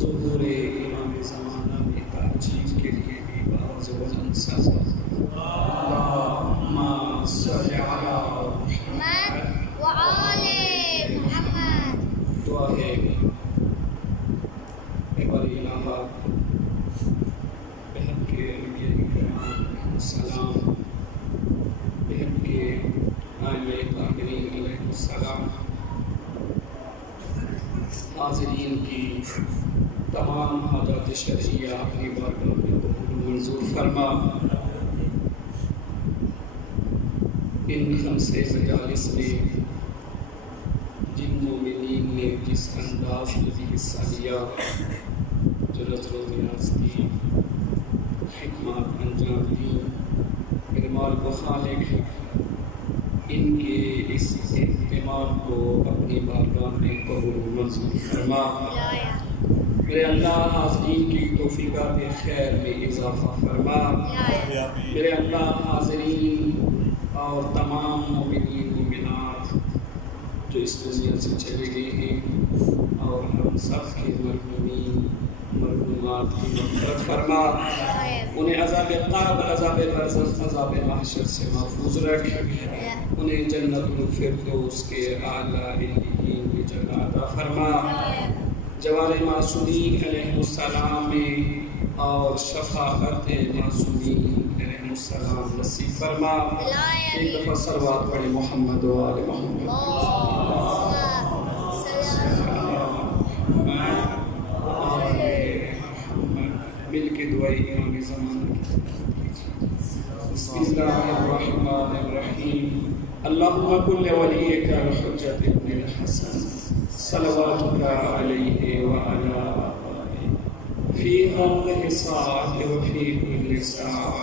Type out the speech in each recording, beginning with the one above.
ظہور امام زمانہ میں تعجیل کے لیے بھی باز وزن سز اللہم صل علی محمد وآل محمد. دعا ہے بڑی آباد بہت کے انبیاء کرام السلام، بہت کے آئمہ طاہرین علیہ السلام، حاضرین کی تمام حاجات شرعیہ اپنی بارگاہ میں قبول منظور فرما. ان 5 مجالس میں جن مومنین نے جس انداز میں بھی حصہ لیا، جو نظر و نیاز کی خدمات انجام دی، میرے مالک و خالق ان کے اس اہتمام کو اپنی بارگاہ میں قبول منظور فرما. میرے اللہ حاضرین کی توفیقات خیر میں اضافہ فرما. میرے اللہ حاضرین اور تمام مومنین مومنات جو اس دنیا سے چلے گئے ہیں اور ہم سب کے مرحومین مرحومات کی مغفرت فرما. انہیں عذاب قبر، عذاب برزخ، عذاب محشر سے محفوظ رکھ. انہیں جنت الفردوس کے اعلیٰ علیین کی جگہ عطا فرما. جوار معصومین علیہ السلام میں اور شفاعت معصومین علیہ السلام نصیب فرما. ایک دفعہ صلوات پڑھیں محمد و آل محمد. مل کے دعائی امام زمانہ کی. بسم اللہ الرحمن الرحیم. اللہم کل ولیک الحجت ابن الحسن صلواتک علیہ وعلا آبائہ فی هذه الساعة وفی كل ساعة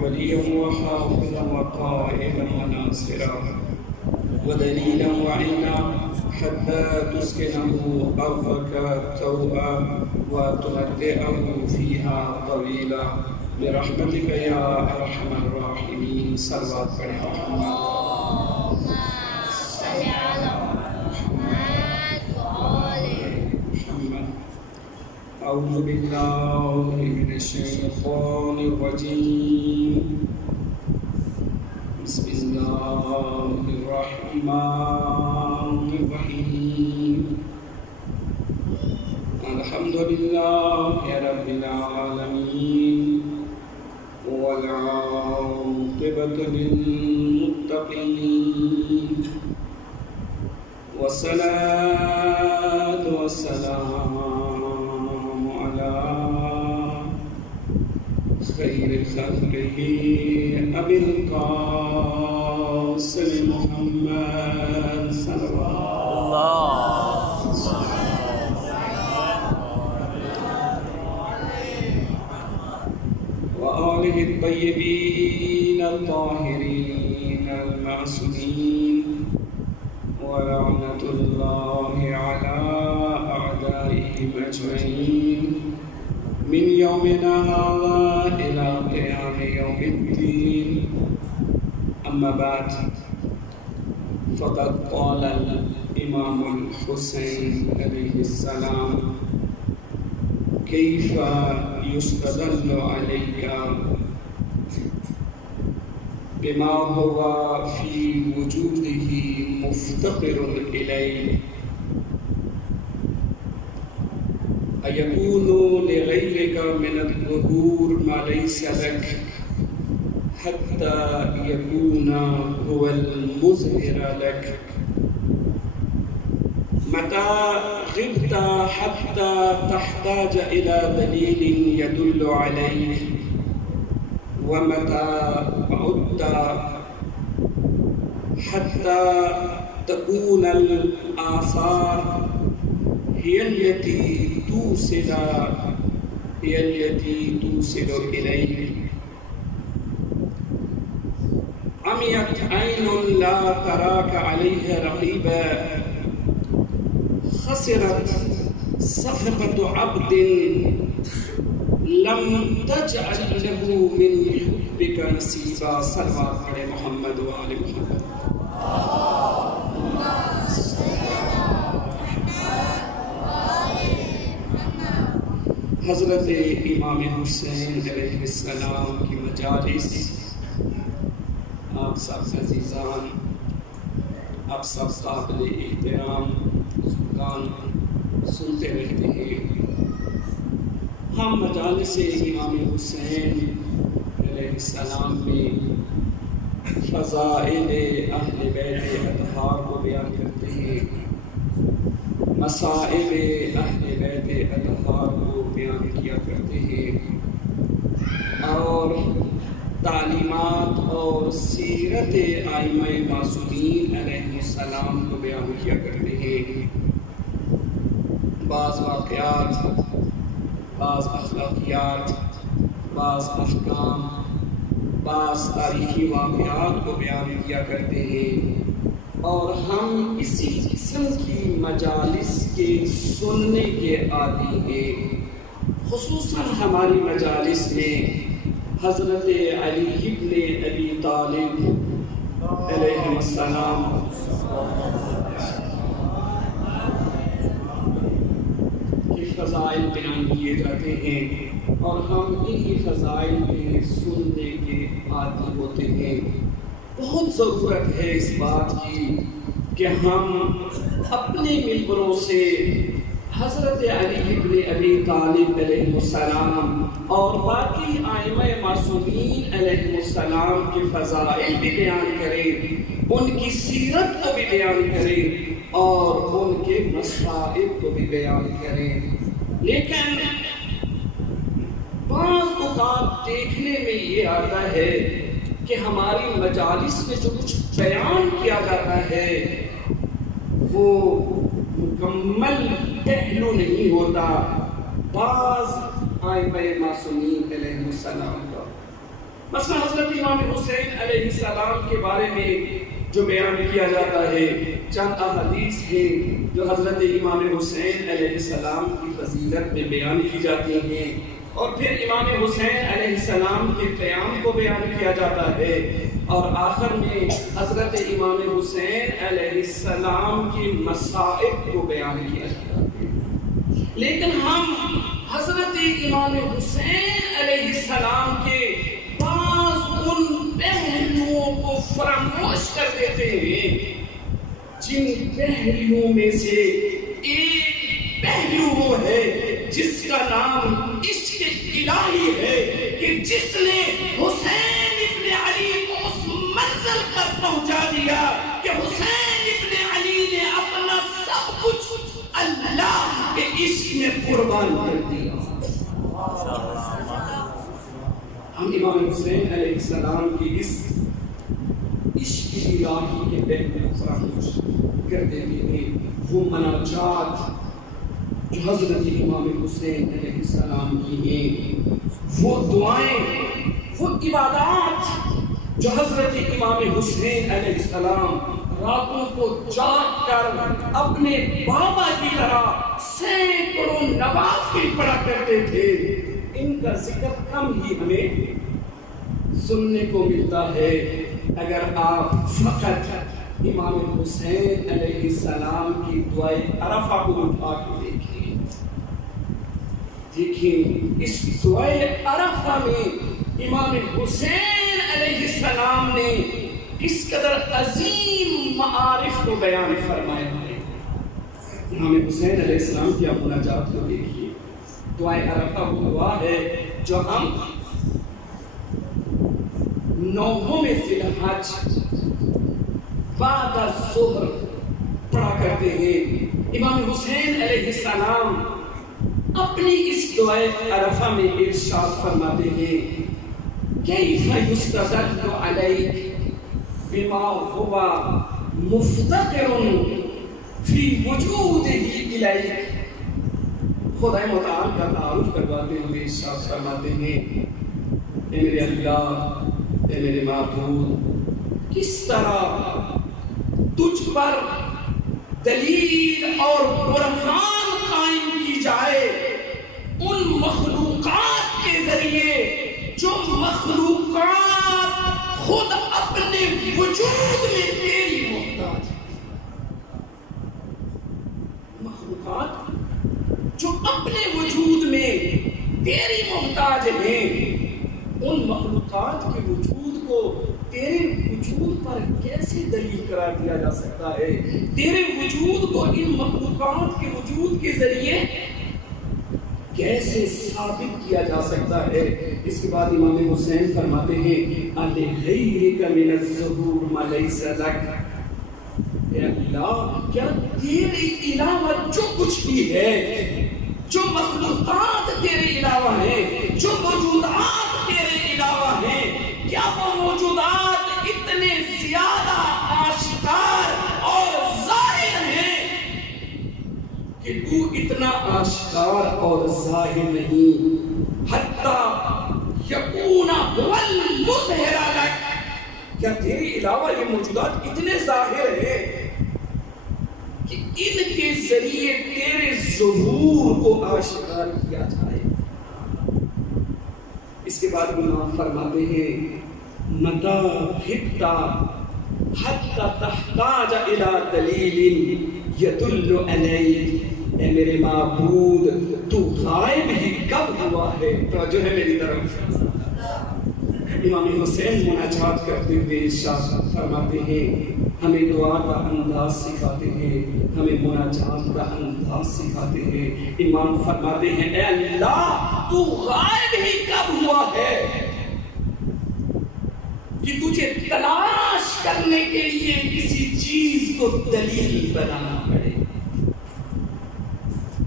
ولیا وحافظا وقائدا وناصرا ودلیلا وعینا حتى تسكنه أرضك طوعا وتمتعه فيها طويلا برحمتك يا أرحم الراحمين. صلوات پڑھیں محمد. صل على محمد وآل محمد. أعوذ بالله من الشيطان الرجيم. بسم الله الرحمن الرحيم. الحمد لله رب العالمين والعاقبة للمتقين والصلاة والسلام على خير خلقه أبي القاسم محمد صلى الله وآله الطيبين الطاهرين المعصومين ولعنة الله على أعدائهم أجمعين من يومنا هذا إلى قيام يوم الدين. أما بعد، فقد قال الإمام الحسين عليه السلام: كيف يستدل عليك بما هو في وجوده مفتقر إليه؟ أيكون لغيرك من الظهور ما ليس لك حتى يكون هو المظهر لك؟ متى غبت حتى تحتاج إلى دليل يدل عليك؟ ومتى عدت حتى تكون الآثار هي التي توصل إليك؟ عميت عين لا تراك عليها رقيبا، خسرت صفقة عبد لم تجعل له من حبك نصيبا. صلوات پڑھیں محمد و آل محمد. اللهم صل على محمد وآل محمد. حضرت امام حسین علیہ السلام کی مجالس آپ سب عزیزان، آپ سب قابل احترام سلطان سنتے رہتے ہیں۔ ہم مجالس امام حسین علیہ السلام میں فضائل اہل بیت اطہار کو بیان کرتے ہیں، مصائب اہل بیت اطہار کو بیان کیا کرتے ہیں، اور تعلیمات اور سیرت ائمہ معصومین علیہ السلام کو بیان کیا کرتے ہیں۔ بعض واقعات، بعض اخلاقیات، بعض احکام، بعض تاریخی واقعات کو بیان کیا کرتے ہیں، اور ہم اسی قسم کی مجالس کے سننے کے عادی ہیں۔ خصوصاً ہماری مجالس میں حضرت علی ابن ابی طالب علیہ السلام کے فضائل بیان کیے جاتے ہیں، اور ہم انہی فضائل میں سننے کے عادی ہوتے ہیں۔ بہت ضرورت ہے اس بات کی کہ ہم اپنے ممبروں سے حضرت علی ابن ابی طالب علیہ السلام اور باقی ائمہ معصومین علیہ السلام کے فضائل بھی بیان کریں، ان کی سیرت کو بھی بیان کریں، اور ان کے مصائب کو بھی بیان کریں۔ لیکن بعض اوقات دیکھنے میں یہ آتا ہے کہ ہماری مجالس میں جو کچھ بیان کیا جاتا ہے وہ مکمل پہلو نہیں ہوتا بعض ائمہ معصومین علیہ السلام کا۔ مثلا حضرت امام حسین علیہ السلام کے بارے میں جو بیان کیا جاتا ہے، چند احادیث ہیں جو حضرت امام حسین علیہ السلام کی فضیلت میں بیان کی جاتی ہیں، اور پھر امام حسین علیہ السلام کے قیام کو بیان کیا جاتا ہے، اور آخر میں حضرت امام حسین علیہ السلام کی مصائب کو بیان کیا جاتا ہے۔ لیکن ہم حضرت امام حسین علیہ السلام کے بعض ان پہلوؤں کو فراموش کر دیتے ہیں، جن پہلوؤں میں سے ایک پہلو وہ ہے جس کا نام عشق الہی ہے، کہ جس نے حسین ابن علی کو اس منزل پر پہنچا دیا کہ حسین ابن علی نے اپنا سب کچھ اللہ کے عشق میں قربان کر دیا۔ ہم امام حسین علیہ السلام کی اس عشق الہی کے پہلو کو فراموش کر دیتے ہیں۔ وہ مناجات جو حضرت امام حسین علیہ السلام کی ہیں، وہ دعائیں، وہ عبادات جو حضرت امام حسین علیہ السلام راتوں کو جاگ کر اپنے بابا کی طرح سینکڑوں نوافل پڑھا کرتے تھے، ان کا ذکر کم ہی ہمیں سننے کو ملتا ہے۔ اگر آپ فقط امام حسین علیہ السلام کی دعائے عرفہ کو اٹھا کے دیکھیں، اس دعائے عرفہ میں امام حسین علیہ السلام نے کس قدر عظیم معارف کو بیان فرمایا ہے۔ امام حسین علیہ السلام کی مناجات کو دیکھیے۔ دعائے عرفہ وہ دعا ہے جو ہم 9 ذی الحج بعد الظہر پڑھا کرتے ہیں۔ امام حسین علیہ السلام اپنی اس دعائے عرفہ میں ارشاد فرماتے ہیں، کیف یستدل علیک بما هو مفتقر فی وجودہ الیک۔ خدا متعال کا تعارف کرواتے ہوئے ارشاد فرماتے ہیں، اے میرے اللہ، اے میرے معبود، کس طرح تجھ پر دلیل اور برہان قائم کی جائے ان مخلوقات کے ذریعے جو مخلوقات خود اپنے وجود میں تیری محتاج ہیں۔ مخلوقات جو اپنے وجود میں تیری محتاج ہیں، ان مخلوقات کے وجود کو تیرے وجود پر کیسے دلیل قرار دیا جا سکتا ہے؟ تیرے وجود کو ان مخلوقات کے وجود کے ذریعے کیسے ثابت کیا جا سکتا ہے؟ اس کے بعد امام حسین فرماتے ہیں علیک من الظہور ما لیس لک، اے اللہ کیا تیرے علاوہ جو کچھ بھی ہے، جو مخلوقات تیرے علاوہ ہیں، جو موجودات تیرے علاوہ ہیں، کیا وہ موجودات اتنے زیادہ آشکار اور ظاہر ہیں کہ تو اتنا آشکار اور ظاہر نہیں؟ حتی یکون هو المظہر لک، کیا تیرے علاوہ یہ موجودات اتنے ظاہر ہیں کہ ان کے ذریعے تیرے ظہور کو آشکار کیا جائے؟ اس کے بعد امام فرماتے ہیں متا خطا حتی تحتاج الى دلیل یدل علیک، اے میرے معبود تو غائب ہی کب ہوا ہے؟ توجہ ہے میری طرف۔ امام حسین مناجات کرتے ہوئے ارشاد فرماتے ہیں ہمیں دعا کا انداز سکھاتے ہیں، ہمیں مناجات کا انداز سکھاتے ہیں۔ امام فرماتے ہیں اے اللہ تو غائب ہی کب ہوا ہے کہ تجھے تلاش کرنے کے لیے کسی چیز کو دلیل بنانا پڑے؟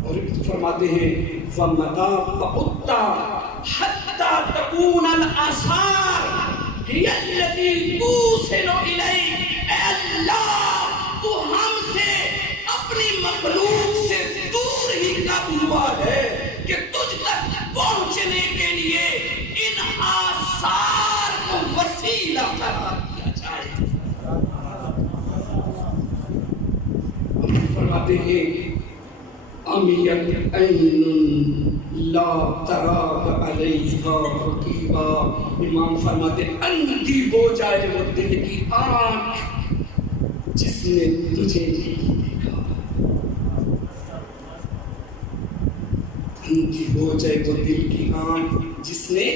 اور فرماتے ہیں وَمَتَا فَقُتَّا حَتَّى تَكُونَ الْآثَارِ هِيَ الَّتِي تُوصِلُ إِلَيْكَ، اے اللہ تو ہم سے اپنی مخلوق سے دور ہی کب ہوا ہے کہ تجھ تک پہنچنے کے لیے ان آثار کو وسیلہ قرار دیا جائے؟ فرماتے ہیں امیت عین لا تراک علیہا رقیبا، امام فرماتے اندھی ہو جائے وہ دل کی آنکھ جس نے تجھے نہیں دیکھا، اندھی ہو جائے وہ دل کی آنکھ جس نے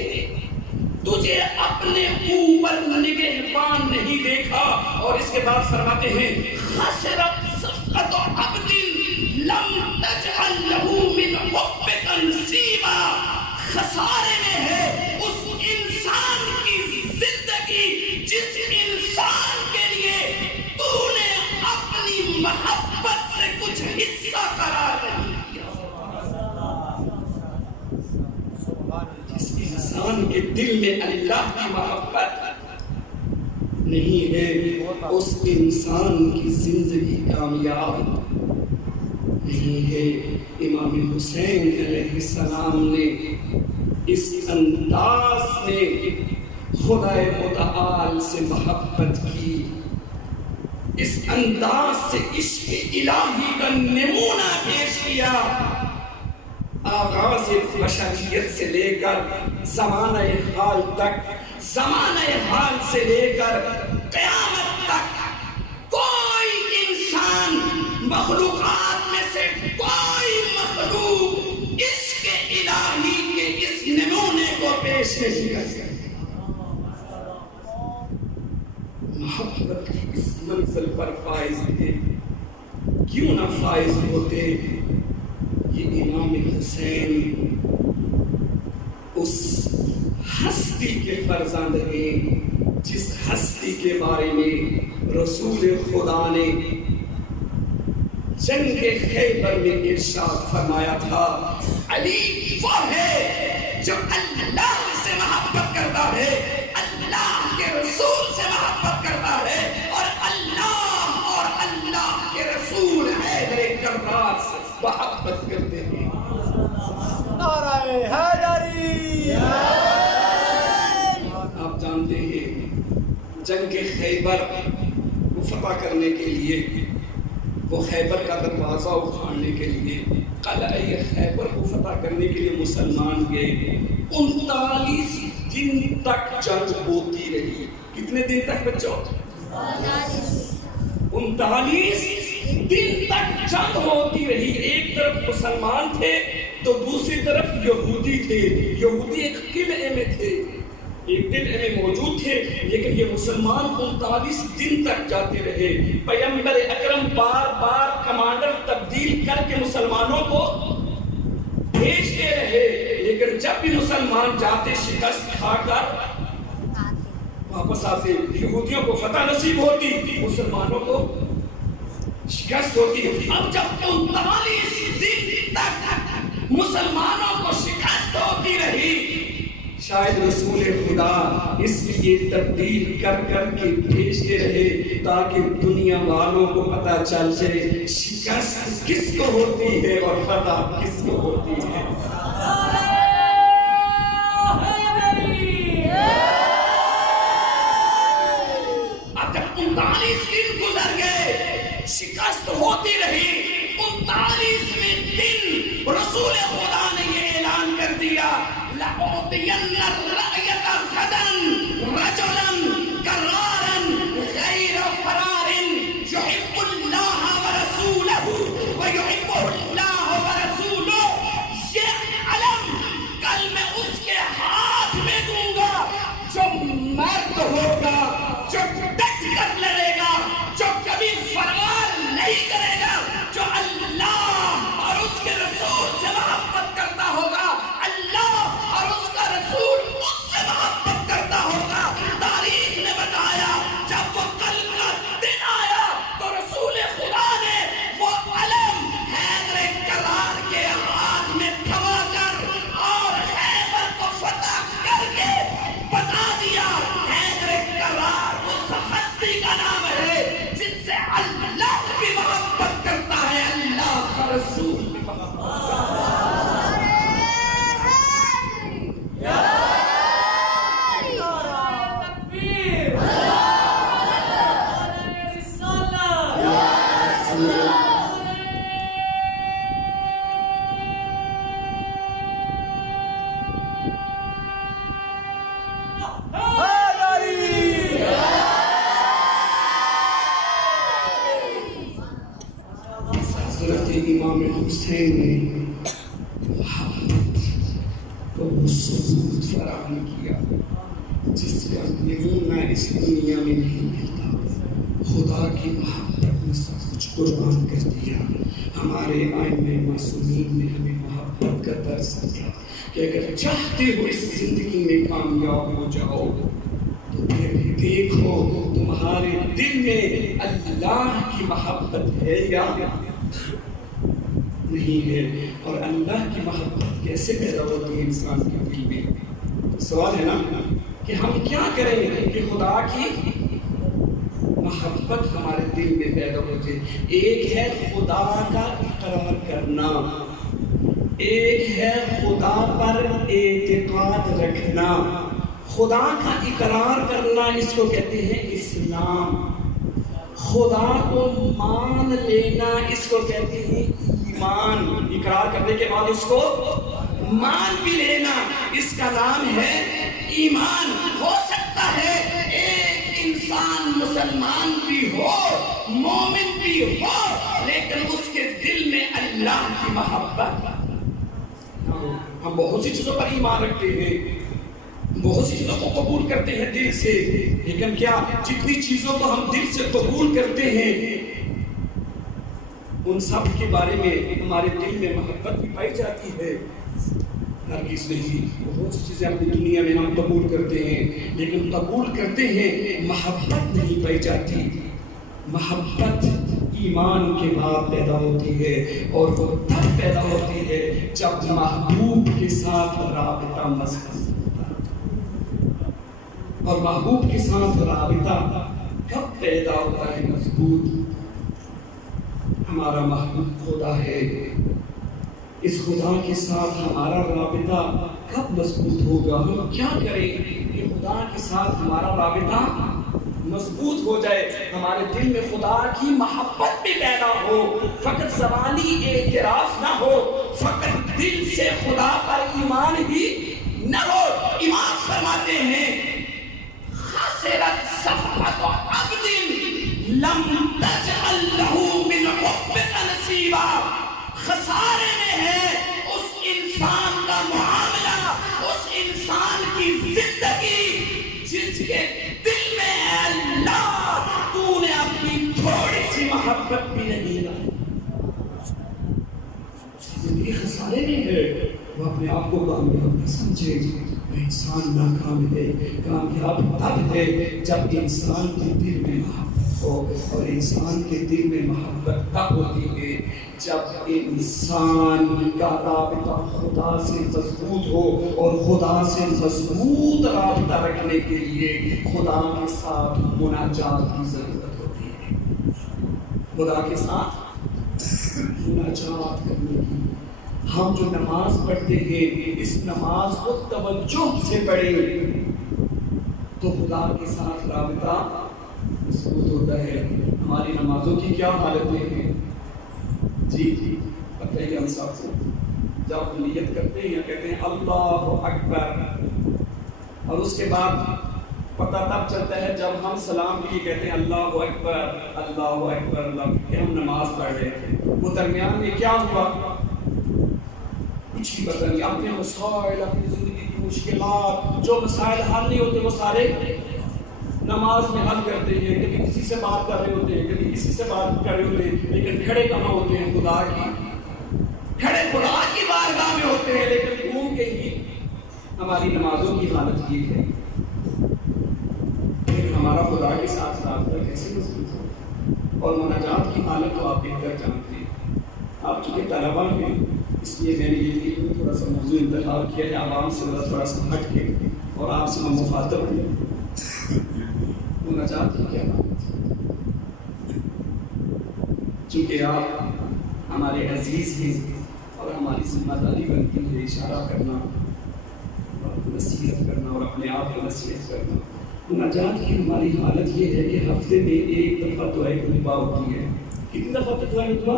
تجھے اپنے اوپر نگہبان نہیں دیکھا۔ اور اس کے بعد فرماتے ہیں خسرت صفقت عبد لم تجعل له من حبك نصیبا، خسارے میں ہے اس انسان کی زندگی جس انسان کے لیے تو نے اپنی محبت سے کچھ حصہ قرار نہیں دیا۔ جس انسان کے دل میں اللہ کی محبت نہیں ہے اس انسان کی زندگی کامیاب نہیں ہے۔ امام حسین علیہ السلام نے اس انداز میں خدا متعال سے محبت کی، اس انداز سے عشق الہی کا نمونہ پیش کیا۔ آغاز بشریت سے لے کر زمانہ حال تک، زمانہ حال سے لے کر قیامت تک کوئی انسان، مخلوقات میں سے کوئی مخلوق عشق الہی کے اس نمونے کو پیش نہیں کر سکتا۔ محبت کی اس منزل پر فائز تھے، کیوں نہ فائز ہوتے؟ یہ امام حسین اس ہستی کے فرزند ہیں جس ہستی کے بارے میں رسول خدا نے جنگ خیبر میں ارشاد فرمایا تھا علی وہ ہے جو اللہ سے محبت کرتا ہے، اللہ کے رسول سے محبت کرتا ہے، اور اللہ کے رسول حیدر کرار سے محبت کرتے ہیں۔ نعرہ حیدری! آپ جانتے ہیں جنگ خیبر کو فتح کرنے کے لیے، وہ خیبر کا دروازہ اکھاڑنے کے لیے، قلعہ خیبر کو فتح کرنے کے لیے مسلمان گئے۔ 39 دن تک جنگ ہوتی رہی۔ کتنے دن تک بچوں؟ 39 دن تک جنگ ہوتی رہی. ایک طرف مسلمان تھے تو دوسری طرف یہودی تھے. یہودی ایک قلعے میں تھے, ایک قلعے میں موجود تھے, لیکن یہ مسلمان 39 دن تک جاتے رہے. پیغمبر اکرم بار بار کمانڈر تبدیل کر کے مسلمانوں کو بھیجتے رہے, لیکن جب بھی مسلمان جاتے شکست کھا کر واپس آتے. یہودیوں کو فتح نصیب ہوتی, مسلمانوں کو شکست ہوتی. اب جب 39 دن تک مسلمانوں کو شکست ہوتی رہی, شاید رسول خدا اس لیے تبدیل کر کر کے بھیجتے رہے تاکہ دنیا والوں کو پتہ چل جائے شکست کس کو ہوتی ہے اور فتح کس کو ہوتی ہے. اب جب 39 دن گزر گئے, شکست ہوتی رہی, 39ویں دن رسول خدا نے یہ اعلان کر دیا, لَأُعْطِيَنَّ الرَّأْيَةَ غَدًا رَجُلًا كَرَّارًا غَيْرَ فَرَارٍ يُحِبُّ اللَّهَ وَرَسُولَهُ وَيُحِبُّهُ اللَّهُ وَرَسُولُهُ. یہ علم کل میں اس کے ہاتھ میں دوں گا جو مرد ہوگا, جو ڈٹ کر لڑے گا, جو کبھی فرار نہیں کرے گا, جو اللہ اور اس کے رسول سے محبت کرتا ہوگا, اللہ اور اس کا رسول اس سے محبت کرتا ہوگا. تاریخ نے بتایا جب وہ کل کا دن آیا تو رسول خدا نے وہ علم حیدر کرار کے ہاتھ میں تھما کر اور خیبر کو فتح کر کے بتا دیا, حیدر کرار اس ہستی کا نام ہے جس سے اللہ بھی محبت کرتا ہے, اللہ کا رسول بھی محبت کرتا ہے. امام حسین نے محبت کو ثبوت فراہم کیا جس کا نمونہ اس دنیا میں نہیں ملتا. خدا کی محبت میں سب کچھ قربان کر دیا. ہمارے آئمہ معصومین نے ہمیں محبت کا درس دیا کہ اگر چاہتے ہو اس زندگی میں کامیاب ہو جاؤ تو پھر دیکھو تمہارے دل میں اللہ کی محبت ہے یا نہیں ہے, اور اللہ کی محبت کیسے پیدا ہوتی ہے انسان کے دل میں. سوال ہے نا کہ ہم کیا کریں کہ خدا کی محبت ہمارے دل میں پیدا ہو جائے. ایک ہے خدا کا اقرار کرنا, ایک ہے خدا پر اعتقاد رکھنا. خدا کا اقرار کرنا اس کو کہتے ہیں اسلام. خدا کو مان لینا اس کو کہتے ہیں ایمان. اقرار کرنے کے بعد اس کو مان بھی لینا, اس کا نام ہے ایمان. ہو سکتا ہے ایک انسان مسلمان بھی ہو, مومن بھی ہو, لیکن اس کے دل میں اللہ کی محبت. ہم بہت سی چیزوں پر ایمان رکھتے ہیں, بہت سی چیزوں کو قبول کرتے ہیں دل سے, لیکن کیا جتنی چیزوں کو ہم دل سے قبول کرتے ہیں ان سب کے بارے میں ہمارے دل میں محبت بھی پائی جاتی ہے؟ ہرگز نہیں. بہت سی چیزیں اپنی دنیا میں ہم قبول کرتے ہیں, لیکن قبول کرتے ہیں محبت نہیں پائی جاتی. محبت ایمان کے بعد پیدا ہوتی ہے, اور وہ تب پیدا ہوتی ہے جب محبوب کے ساتھ رابطہ مضبوط ہوتا ہے. اور محبوب کے ساتھ رابطہ کب پیدا ہوتا ہے مضبوط؟ ہمارا محبوب خدا ہے, اس خدا کے ساتھ ہمارا رابطہ کب مضبوط ہوگا؟ ہم کیا کریں کہ خدا کے ساتھ ہمارا رابطہ مضبوط ہو جائے, ہمارے دل میں خدا کی محبت بھی پیدا ہو, فقط زبانی اعتراف نہ ہو, فقط دل سے خدا پر ایمان ہی نہ ہو. امام فرماتے ہیں خسرت صفحۃ عبد لم تجعل له من مرتبہ خسارے میں ہے اس انسان کا معاملہ، اس انسان کی زندگی جس کے دل میں اے اللہ تو نے اپنی تھوڑی سی محبت بھی نہیں لائی، زندگی خسارے میں ہے، وہ اپنے آپ کو کامیاب نہ سمجھے۔ انسان ناکام ہے، کامیاب تب ہے جب انسان کے دل میں محبت ہو، اور انسان کے دل میں محبت تب ہوتی ہے جب انسان کا رابطہ خدا سے مضبوط ہو، اور خدا سے مضبوط رابطہ رکھنے کے لیے خدا کے ساتھ مناجات کی ضرورت ہوتی ہے، خدا کے ساتھ مناجات کرنے کی۔ ہم جو نماز پڑھتے ہیں اس نماز کو توجہ سے پڑھیں تو خدا کے ساتھ رابطہ مضبوط ہوتا ہے۔ ہماری نمازوں کی کیا حالتیں ہیں؟ جی بتائیے ہم صاحب کو، جب نیت کرتے ہیں یا کہتے ہیں اللہ اکبر، اور اس کے بعد پتہ تب چلتا ہے جب ہم سلام کے لیے کہتے ہیں اللہ اکبر اللہ اکبر اللہ، کہ ہم نماز پڑھ رہے تھے، وہ درمیان میں کیا ہوا کچھ بھی پتہ نہیں۔ اپنے مسائل، اپنی زندگی کی مشکلات، جو مسائل حل نہیں ہوتے وہ سارے نماز میں حل کرتے ہیں، کبھی کسی سے بات کر رہے ہوتے ہیں، کبھی کسی سے بات کر رہے ہوتے ہیں، لیکن کھڑے کہاں ہوتے ہیں؟ خدا کی بارگاہ میں ہوتے ہیں، لیکن گھوم کے ہی ہماری نمازوں کی حالت یہ ہے۔ لیکن ہمارا خدا کے ساتھ رابطہ کیسے مضبوط ہو؟ اور مناجات کی حالت تو آپ بہتر جانتے ہیں، آپ چونکہ طلبہ ہیں اس لیے میں نے یہ تھوڑا سا موضوع انتخاب کیا ہے عوام سے تھوڑا سا ہٹ کے، اور آپ سے میں مخاطب ہوں۔ مناجات کی کیا بات ہے؟ چونکہ آپ ہمارے عزیز ہیں اور ہماری ذمہ داری بنتی ہے اشارہ کرنا اور نصیحت کرنا اور اپنے آپ کو نصیحت کرنا۔ مناجات کی ہماری حالت یہ ہے کہ ہفتے میں ایک دفعہ دعائے طلبہ ہوتی ہے۔ کتنی دفعہ دعائے طلبہ؟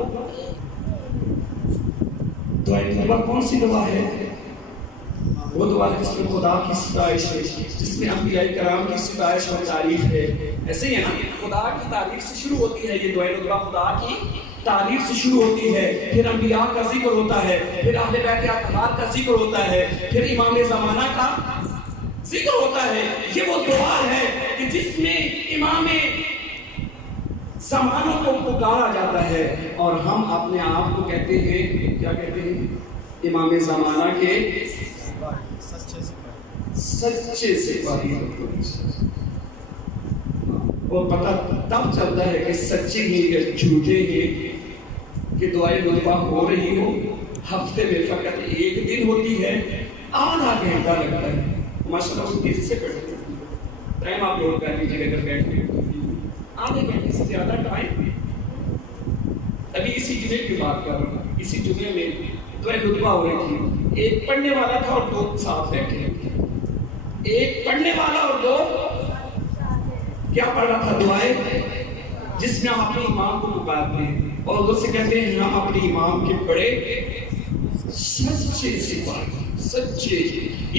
دعائے طلبہ کون سی دعا ہے؟ وہ دعا ہے جس میں خدا کی ستائش ہے، جس میں انبیاء کرام کی ستائش اور تعریف ہے۔ ایسے ہی ہے نا، خدا کی تعریف سے شروع ہوتی ہے یہ دعائے طلبہ، خدا کی تعریف سے شروع ہوتی ہے، پھر انبیاء کا ذکر ہوتا ہے، پھر اہل بیت اطہار کا ذکر ہوتا ہے، پھر امام زمانہ کا ذکر ہوتا ہے۔ یہ وہ دعا ہے کہ جس میں امام زمانوں کو پکارا جاتا ہے، اور ہم اپنے آپ کو کہتے ہیں، کیا کہتے ہیں؟ امام زمانہ کے سچے سپاہی۔ اور پتہ تب چلتا ہے کہ سچے ہیں یا جھوٹے ہیں کہ دعائے طلبہ ہو رہی ہو، ہفتے میں فقط ایک دن ہوتی ہے، آدھا گھنٹہ لگتا ہے، ماشاءاللہ وہ تیزی سے بیٹھتے ہیں، ٹائم آپ لوڈ کر لیجیے اگر بیٹھتے ہیں، آدھے گھنٹے سے زیادہ ٹائم۔ ابھی اسی جمعے کی بات کر رہا ہوں، اسی جمعے میں دعائے طلبہ ہو رہی تھی، ایک پڑھنے والا تھا اور دو ساتھ بیٹھے، ایک پڑھنے والا اور دو کیا پڑھ رہا تھا؟ دعائیں، جس میں ہم اپنے امام کو پکارتے ہیں اور ادھر سے کہتے ہیں ہم اپنے امام کے بڑے سچے سپاہی، سچے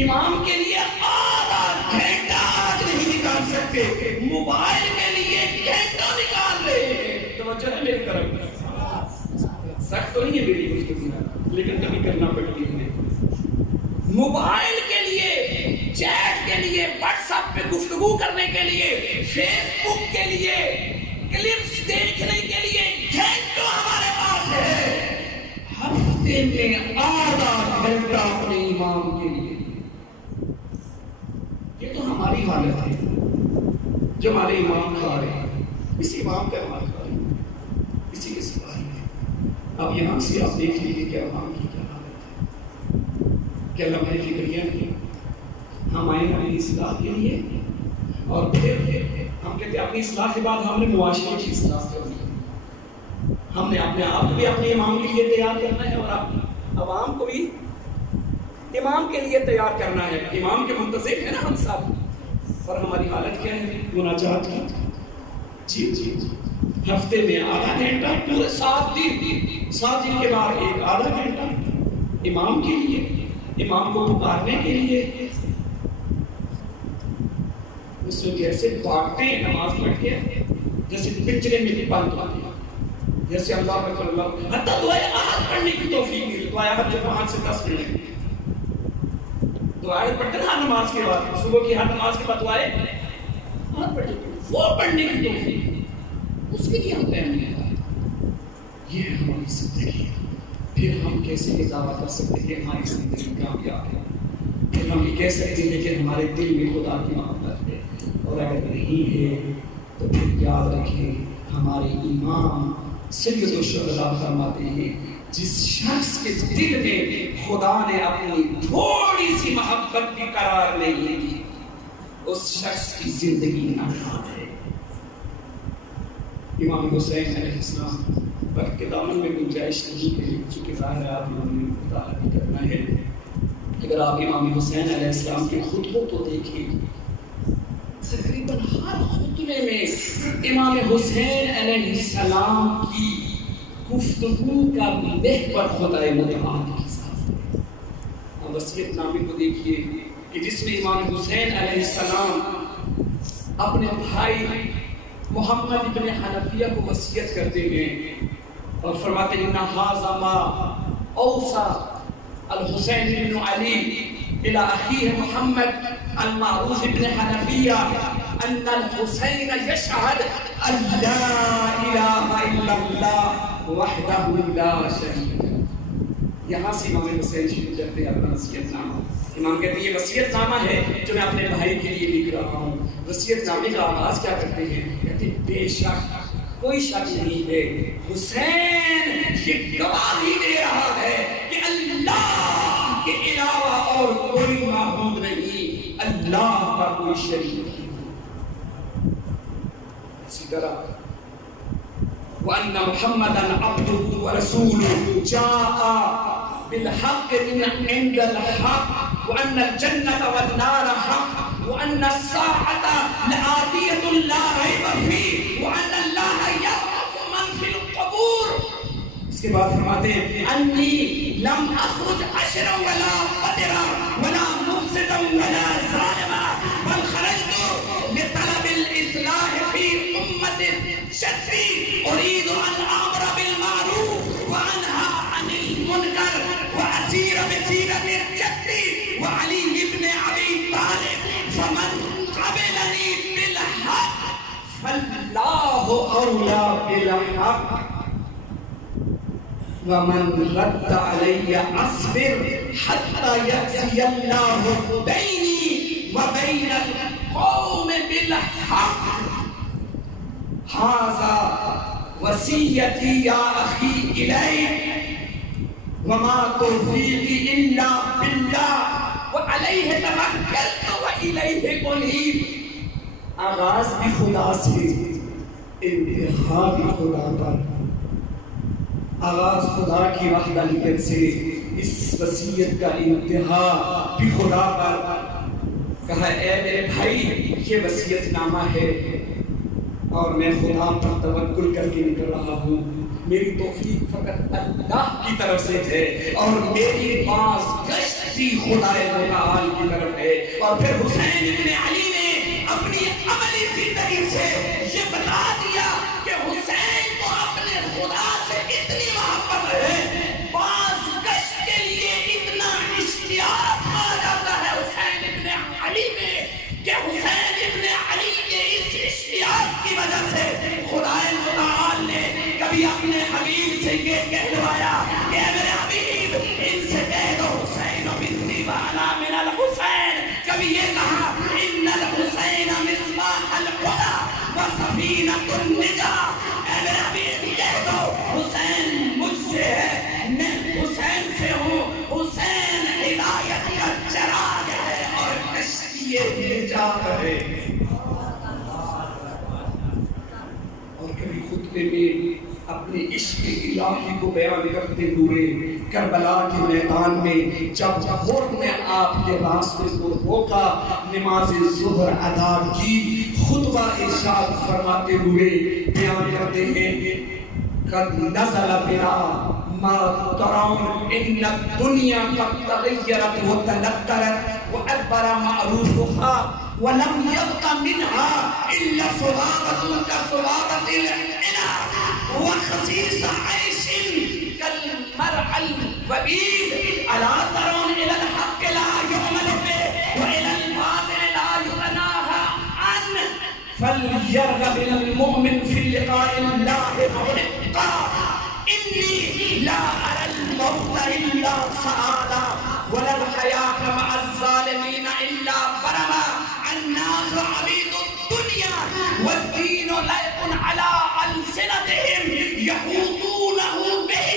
امام کے لیے آدھا گھنٹہ آج نہیں نکال سکتے، موبائل کے لیے گھنٹہ نکال رہے ہیں۔ توجہ ہے میری طرف، سخت تو نہیں ہے میری گفتگو، لیکن کبھی کرنا پڑتی ہے۔ موبائل کے لیے، چیٹ کے لیے، واٹس ایپ پہ گفتگو کرنے کے لیے، فیس بک کے لیے، کلپس دیکھنے کے لیے گھنٹوں ہمارے پاس ہے، ہفتے میں آدھا گھنٹہ اپنے امام کے لیے۔ یہ تو ہماری حالت ہے جو ہمارے امام کھا رہے ہیں، اسی امام کا امام کھا رہے ہیں، اسی کے سپاہی ہے۔ اب یہاں سے آپ دیکھ لیجیے کہ امام کی کیا حالت ہے، کیا لمحے فکریہ ہیں۔ ہم آئیں اپنی اصلاح کے لیے، اور پھر ہم کہتے ہیں اپنی اصلاح کے بعد ہم نے معاشرے کی اصلاح کرنی ہے، ہم نے اپنے آپ کو بھی اپنے امام کے لیے تیار کرنا ہے، اور عوام کو بھی امام کے لیے تیار کرنا ہے۔ امام کے منتظر ہیں نا ہم سب، اور ہماری حالت کیا ہے؟ مناجات کی۔ جی ہفتے میں آدھا گھنٹہ، پورے 7 دن کے بعد ایک آدھا گھنٹہ امام کے لیے، امام کو پکارنے کے لیے۔ اس میں جیسے بھاگتے ہیں نماز پڑھ کے، جیسے پچڑے میں بند ہوتے ہیں، جیسے اللہ پر اللہ حتیٰ دعائے احد پڑھنے کی توفیق نہیں، دعائے احد جو 5 سے 10 منٹ دعائے پڑھتے ہیں نماز کے بعد، صبح کی ہر نماز کے بعد دعائے احد پڑھنے کی، وہ پڑھنے کی توفیق اس کے لیے ہم ٹائم نہیں آتا۔ یہ ہے ہماری زندگی، پھر ہم کیسے یہ دعویٰ کر سکتے ہیں کہ ہماری زندگی کامیاب ہے؟ پھر ہم یہ کہہ سکتے ہیں کہ ہمارے دل میں خدا کی محبت ہے؟ اور اگر نہیں ہے تو پھر یاد رکھیں ہمارے امام سید الشہداء فرماتے ہیں جس شخص کے دل میں خدا نے اپنی تھوڑی سی محبت بھی قرار نہیں دی اس شخص کی زندگی ناکام ہے۔ امام حسین علیہ السلام وقت کے دامن میں گنجائش نہیں ہے، چونکہ ظاہر ہے آپ نے مطالعہ بھی کرنا ہے۔ اگر آپ امام حسین علیہ السلام کے خطبوں کو دیکھیں، تقریباً ہر خطبے میں امام حسین علیہ السلام کی گفتگو کا محور خدائے متعال کے ساتھ ہے۔ آپ وصیت نامے کو دیکھیے کہ جس میں امام حسین علیہ السلام اپنے بھائی محمد ابن حنفیہ کو وصیت کرتے ہیں اور فرماتے ہیں ان ھذا ما اوصى الحسین بن علی الى اخیہ محمد المعروف ابن حنفیہ ان الحسین یشہد ان لا الہ الا اللہ وحدہ لا شریک لہ۔ یہاں سے امام حسین شروع کرتے ہیں اپنا وصیت نامہ۔ امام کہتے ہیں یہ وصیت نامہ ہے جو میں اپنے بھائی کے لیے لکھ رہا ہوں۔ وصیت نامے کا آغاز کیا کرتے ہیں؟ کہتے ہیں بے شک کوئی شک نہیں ہے حسین یہ گواہی دے رہا ہے کہ اللہ کے علاوہ اور کوئی معبود نہیں، اللہ کا کوئی شریک نہیں۔ اسی طرح وَأَنَّ مُحَمَّدًا عَبْدُهُ وَرَسُولُهُ جَاءَ بِالْحَقِّ مِنْ عِنْدِ الْحَقِّ وَأَنَّ الْجَنَّةَ وَالنَّارَ حَقٌّ وَأَنَّ السَّاعَةَ لَآتِيَةٌ لَا رَيْبَ فِيهِ وَأَنَّ اللَّهَ يَبْعَثُ مَنْ فِي الْقُبُورِ۔ اس کے بعد فرماتے ہیں أَنِّي لَمْ أَخْرُجْ عَشْرًا وَلَا قَدِرًا وَلَا مُفْسِدًا وَلَا ظَالِمًا بَلْ خَرَجْتُ لِطَلَبِ الْإِصْلَاحِ فِي أُمَّةٍ شَتَّى أُرِيدُ أَنْ أَأْمُرَ بِالْمَعْرُوفِ وَأَنْهَى عَنِ الْمُنكَرِ وَأَسِيرَ بِسِيرَةِ جَدِّي وعلي بن أبي طالب فمن قبلني بالحق فالله أولى بالحق ومن رد علي أصبر حتى يأتي الله بيني وبين القوم بالحق هذا وصيتي يا أخي إليك وما توفيقي إلا بالله وعليه توکلت وإلیہ أنیب۔ آغاز بھی خدا سے، انتہا بھی خدا پر۔ آغاز خدا کی وحدانیت سے، اس وصیت کا انتہا بھی خدا پر۔ کہا اے میرے بھائی یہ وصیت نامہ ہے اور میں خدا پر توکل کر کے نکل رہا ہوں، میری توفیق فقط اللہ کی طرف سے ہے اور میری باز گشتی خدائے متعال کی طرف ہے۔ اور پھر حسین ابن علی نے اپنی عملی زندگی سے یہ بتا دیا کہ حسین کو اپنے خدا سے اتنی محبت ہے، باز گشت کے لیے اتنا اشتیاق آ جاتا ہے حسین ابن علی میں کہ حسین ابن علی کے اس اشتیاق کی وجہ سے خدائے متعال نے کبھی اپنے حبیب سے یہ کہلوایا کہ اے میرے حبیب ان سے کہہ دو حسین بن دیوانا من الحسین، کبھی یہ کہا ان الحسین مصباح الہدی وسفینۃ النجاۃ، اے میرے حبیب کہہ دو حسین مجھ سے ہے، میں حسین سے ہوں، حسین ہدایت کا چراغ ہے اور کشتی نجات ہے۔ اور کبھی خطبے میں اپنے عشق الہی کو بیان کرتے ہوئے کربلا کے میدان میں جب بھور نے آپ کے راستے کو روکا، نماز ظہر ادا کی، خطبہ ارشاد فرماتے ہوئے بیان کرتے ہیں قد نزل بنا ما ترون ان الدنيا قد تغيرت وتنكرت وادبر معروفها ولم يبق منها الا صلابة كصلابة العنب هو خسيس عيش كالمرع الوبيل ألا ترون إلى الحق لا يعمل به وإلى الباطل لا يتناهى عنه فليرغب المؤمن في لقاء الله مغلقا إني لا أرى الموت إلا سعادا ولا الحياة مع الظالمين إلا برما الناس عبيد الدنيا والدين ليق على ألسنتهم يحوطونه به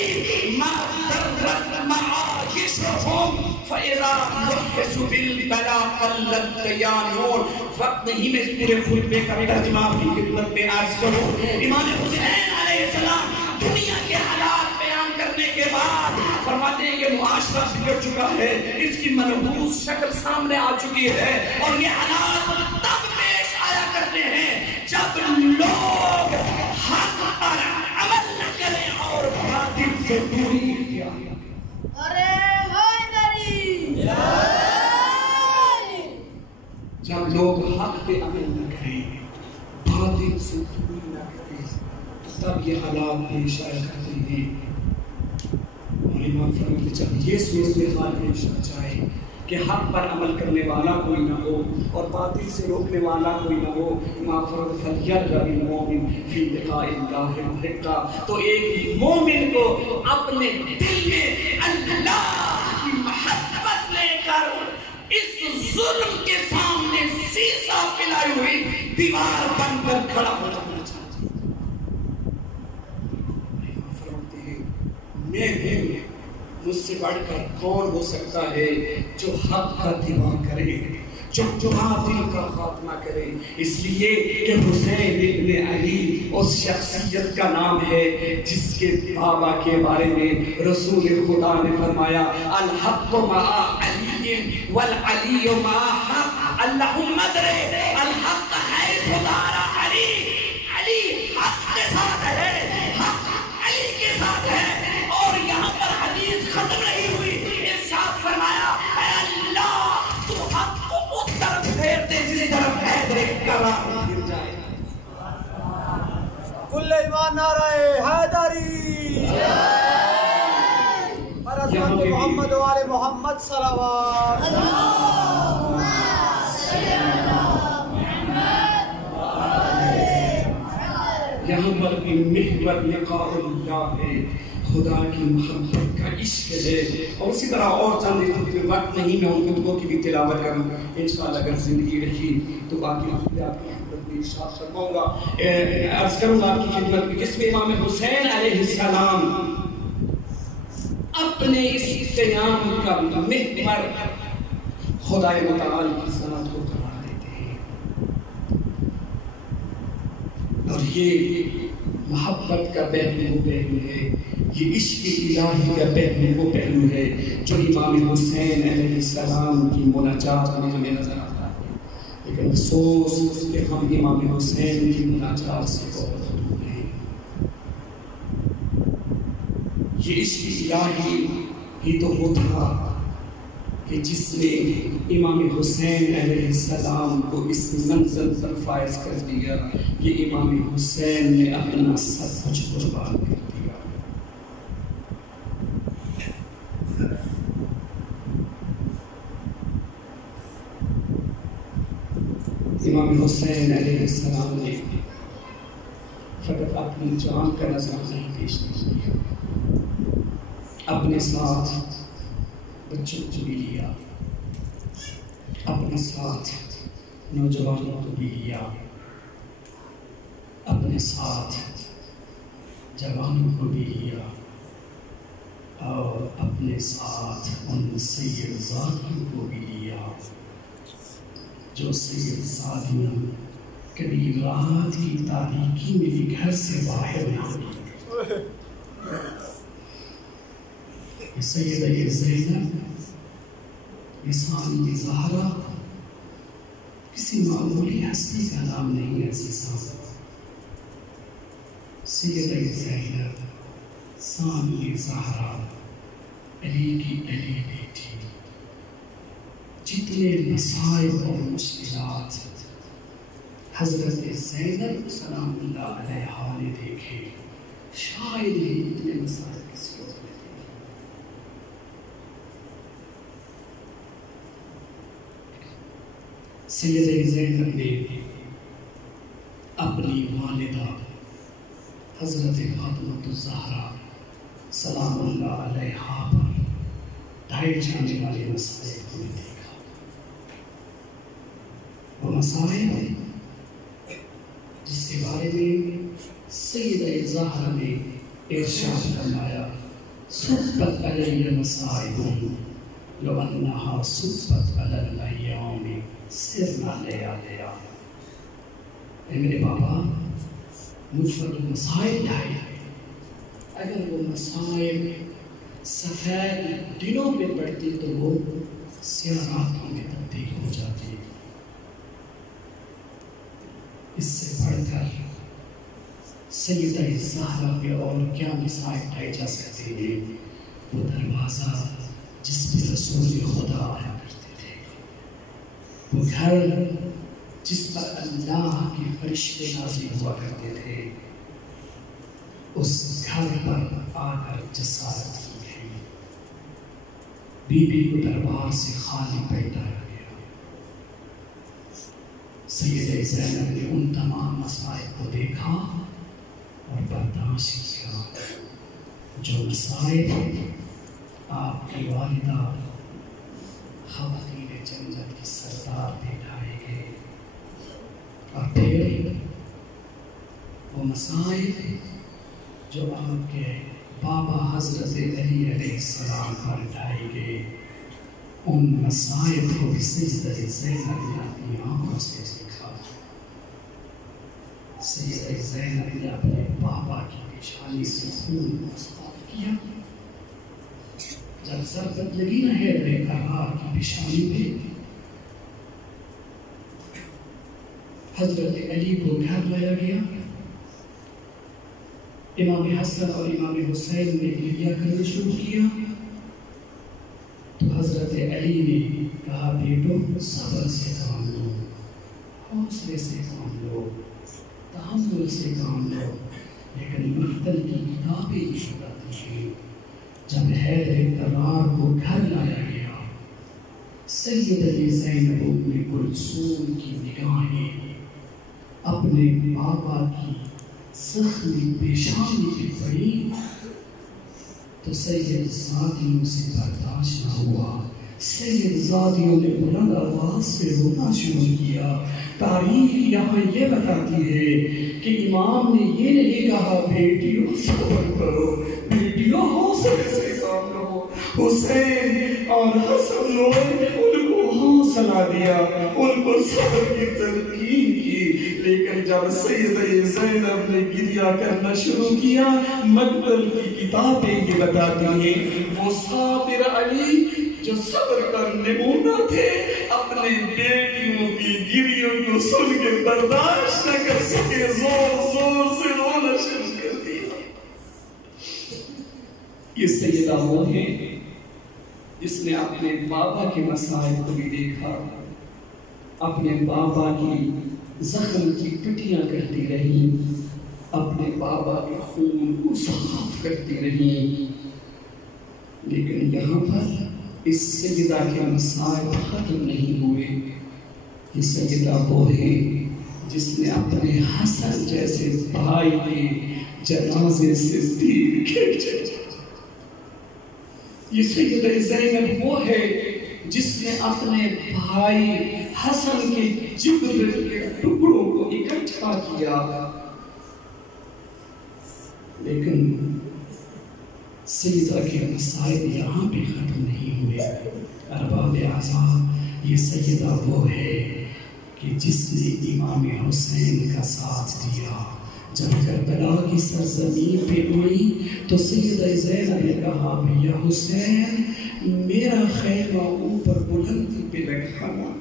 ما ضرت معايشهم فإذا نحس بالبلاء قلت ديانون. وقت نہیں میں اس پورے خطبے کا ترجمہ آپ کی خدمت میں عرض کروں. امام حسین علیہ السلام دنیا کے حالات بیان کرنے کے بعد فرماتے ہیں کہ معاشرہ بگڑ چکا ہے, اس کی منحوس شکل سامنے آ چکی ہے, اور یہ حالات تب پیش آیا کرتے ہیں جب لوگ حق پر عمل نہ کریں اور باطل سے دوری اختیار کریں. جب لوگ حق پہ عمل نہ کریں, باطل سے دوری نہ کریں, تب یہ حالات پیش آیا کرتے ہیں. اور امام فرماتے جب یہ صورتحال پیش آ جائے کہ حق پر عمل کرنے والا کوئی نہ ہو اور باطل سے روکنے والا کوئی نہ ہو, امام فرماتے فلیرغب المؤمن فی لقاء اللہ مغلقا, تو ایک مومن کو اپنے دل میں اللہ کی محبت لے کر اس ظلم کے سامنے سیسا پلائی ہوئی دیوار بن کر کھڑا ہو جانا چاہیے. فرماتے ہیں میں مجھ سے بڑھ کر کون ہو سکتا ہے جو حق کا دفاع کرے, جو باطل کا خاتمہ کرے. اس لیے کہ حسین ابن علی اس شخصیت کا نام ہے جس کے بابا کے بارے میں رسول خدا نے فرمایا الحق مع علی والعلی مع حق اللہم ادرے الحق حیث دار علی, علی حق کے ساتھ ہے, حق علی کے ساتھ ہے. اور یہاں پر حدیث ختم نہیں ہوئی, ارشاد فرمایا اے اللہ تو حق کو اس طرف پھیر دے جس طرف حیدر کرام گر جائے. کل ایمان نعرہ حیدری حضرت محمد و آل محمد صلوات. یہاں پر محور لقاء اللہ ہے, خدا کی محبت کا عشق ہے. اور اسی طرح اور چند وقت نہیں میں ان کتبوں کی بھی تلاوت کروں انشاءاللہ, اگر زندگی رہی تو باقی آپ کی خدمت میں ارشاد فرماؤں گا, عرض کروں گا آپ کی خدمت میں, جس میں امام حسین علیہ السلام اپنے اس قیام کا محور خدا متعال کی ذات کو قرار دیتے ہیں. اور یہ محبت کا پہلو وہ پہلو ہے, یہ عشق الہی کا پہلو وہ پہلو ہے جو امام حسین علیہ السلام کی مناجات میں ہمیں نظر آتا ہے. لیکن افسوس کہ ہم امام حسین کی مناجات سے بہت دور ہیں. یہ عشق الہی ہی تو وہ تھا کہ جس نے امام حسین علیہ السلام کو اس منزل پر فائز کر دیا کہ امام حسین نے اپنا سب کچھ قربان کر دیا. امام حسین علیہ السلام نے فقط اپنی جان کا نذرانہ نہیں پیش کیا, اپنے ساتھ بچوں کو بھی لیا, اپنے ساتھ نوجوانوں کو بھی لیا, اپنے ساتھ جوانوں کو بھی لیا, اور اپنے ساتھ ان سید زادیوں کو بھی لیا جو سید زادیاں کبھی رات کی تاریکی میں بھی گھر سے باہر نہ آئی. سیدہ زینب, ثانی زہرا کسی معمولی ہستی کا نام نہیں ہے عزیزاں. سیدہ زینب, ثانی زہرا, علی کی علی بیٹی, جتنے مسائب اور مشکلات حضرت زینب سلام اللہ علیہا نے دیکھے شاید ہی اتنے مسائل کسی اور میں دیکھے۔ سیدہ زینب نے اپنی والدہ حضرت فاطمہ الزہرا سلام اللہ علیہا پر ڈھائے جانے والے مسائل کو دیکھا۔ وہ مسائل جس کے بارے میں سیدہ زہرا نے ارشاد فرمایا صبت علی مسائب لو انہا صبت علی الایام سرنا لیا لیا۔ اے میرے بابا، مجھ پر جو مسائل ڈھائے، اگر وہ مسائل سفید دنوں میں پڑتی تو وہ سیاہ راتوں میں تبدیل ہو جاتی۔ اس سے بڑھ کر سیدہ زہرا پہ اور کیا مسائل ڈھائے جا سکتے ہیں؟ وہ دروازہ جس پہ رسول خدا آیا کرتے تھے، وہ گھر جس پر اللہ کے فرشتے نازل ہوا کرتے تھے، اس گھر پر آ کر جسارت کی گئی۔ بی بی کو دربار سے خالی پیٹ آیا گیا۔ سیدہ زینب نے ان تمام مسائل کو دیکھا اور برداشت کیا جو مسائل آپ کی والدہ خواتین جنت کی سردار پہ ڈھائے گئے، اور پھر وہ مسائل جو آپ کے بابا حضرت علی علیہ السلام پر ڈھائے گئے، ان مسائل کو بھی سیدہ زینب نے اپنی آنکھوں سے دیکھا۔ سیدہ زینب نے اپنے بابا کی پیشانی سے خون کو صاف کیا۔ جب ضربت لگی نہ ہے قرار کی پیشانی پہ، حضرت علی کو گھر لایا گیا۔ امام حسن اور امام حسین نے گریہ کرنا شروع کیا تو حضرت علی نے کہا بیٹو صبر سے کام لو، حوصلے سے کام لو، تحمل سے کام لو، لیکن مقتل کی کتابیں یہ بتاتی ہیں جب حیدر کرار کو گھر لایا گیا، سیدہ زینب ام کلثوم کی نگاہیں اپنے بابا کی زخمی پیشانی پہ پڑی تو سید زادیوں سے برداشت نہ ہوا۔ سید زادیوں نے بلند آواز سے رونا شروع کیا۔ تاریخ یہاں یہ بتاتی ہے کہ امام نے یہ نہیں کہا بیٹیوں صبر کرو، بیٹیوں حوصلے سے کام لو، حسین اور حسن نے ان کو حوصلہ دیا، ان کو صبر کی تلقین کی، لیکن جب سیدہ زینب نے گریہ کرنا شروع کیا، مقتل کی کتابیں یہ بتاتی ہیں وہ صابر علی جو صبر کا نمونہ تھے، اپنے بیٹیوں کی گریوں کو سن کے برداشت نہ کر سکے، زور زور سے رونا شروع کر دیا۔ یہ سیدہ وہ ہے جس نے اپنے بابا کے مسائل کو بھی دیکھا، اپنے بابا کی زخم کی پٹیاں کرتی رہی، اپنے بابا کے خون کو صاف کرتی رہی، لیکن یہاں پر اس سیدہ کے مسائل ختم نہیں ہوئے۔ یہ سیدہ وہ ہے جس نے اپنے حسن جیسے بھائی کے جنازے سے تیر کھینچے۔ یہ سیدہ زینب وہ ہے جس نے اپنے بھائی حسن کے جگر کے ٹکڑوں کو اکٹھا کیا، لیکن سیدہ کے مسائل یہاں بھی ختم نہیں ہوئے۔ ارباب اعظم، یہ سیدہ وہ ہے کہ جس نے امام حسین کا ساتھ دیا۔ جب کربلا کی سرزمین پہ ہوئی تو سیدہ زینب نے کہا بھیا حسین میرا خیمہ اوپر بلندی پہ لگانا،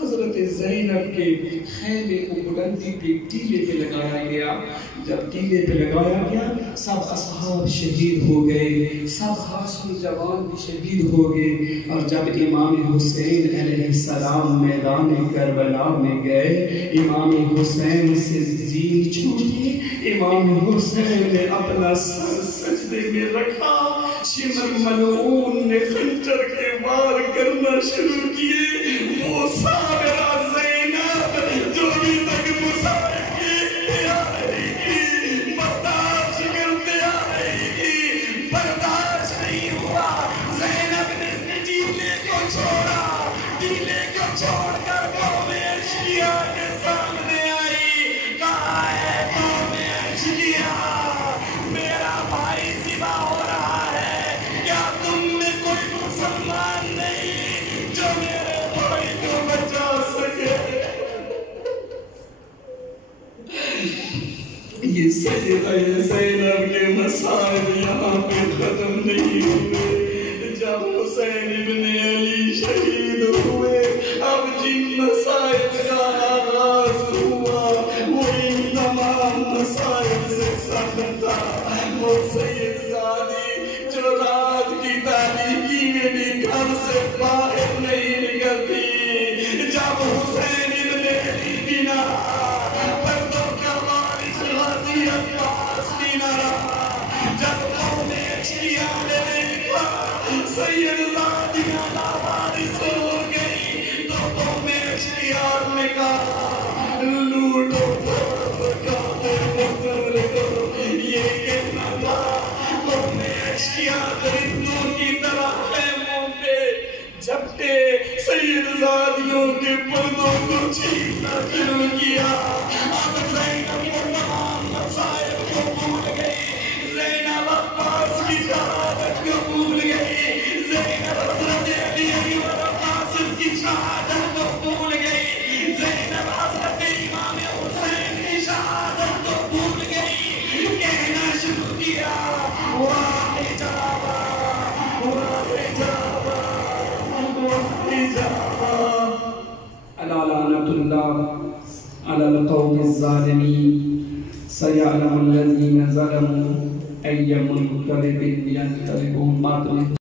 حضرت زینب کے خیمے کو بلندی پہ ٹیلے پہ لگایا گیا. جب ٹیلے پہ لگایا گیا سب اصحاب شہید ہو گئے, سب ہاشمی جوان بھی شہید ہو گئے. اور جب امام حسین علیہ السلام میدان کربلا میں گئے, امام حسین سے زین چھوٹی, امام حسین نے اپنا سر سجدے میں رکھا. شمر ملعون نے خنجر کے وار کرنا شروع کیے. وہ سابرہ زینب جو بھی تک مسائب کے آ رہی تھی, برداشت کرتے آ رہی تھی, برداشت نہیں ہوا. زینب نے ٹیلے کو چھوڑا, ٹیلے کو چھوڑ کر قوم اشکیا کے سامنے آئی. کہا ہے قوم اشکیا, میرا بھائی ذبح ہو رہا ہے, کیا تم میں کوئی مسلمان نہیں جو میرے بھائی کو بچا سکے؟ یہ سیدہ زینب کے مسائل یہاں پہ ختم نہیں ہوئے. جب حسین ابن علی شہید ہوئے, اب جن مسائل کا آغاز ہوا وہ ان تمام مسائل سے سخت تھا. وہ سید زادی جو رات کی تاریکی میں بھی گھر سے باہر نہیں نکلتی. جب حسین ابن علی بنا پردوں کا وارث غازی عباس بھی نہ رہا, جب قوم اشکیا نے دیکھا سید زادیاں لاوارث ہو گئی, تو قوم اشکیا نے کہا لوٹو زکات مقتل کرو. یہ کہنا تھا قوم اشکیا درندوں کی طرح خیموں پہ جھپٹے, سید زادیوں کے پردوں کو چھیننا شروع کیا. اب زینب کے تمام مسائل کو بھول گئی, زینب عباس کی شہادت کو بھول گئی, زینب حضرت علی اور عباس کی شہادت کو بھول گئی, زینب حضرت امام حسین کی شہادت کو بھول گئی. کہنا شروع کیا واہ جاوا, واہ جاوا, واہ جاوا. الا لعنت اللہ على القوم الظالمين سيعلم الذين ظلموا أي منقلب ينقلبون.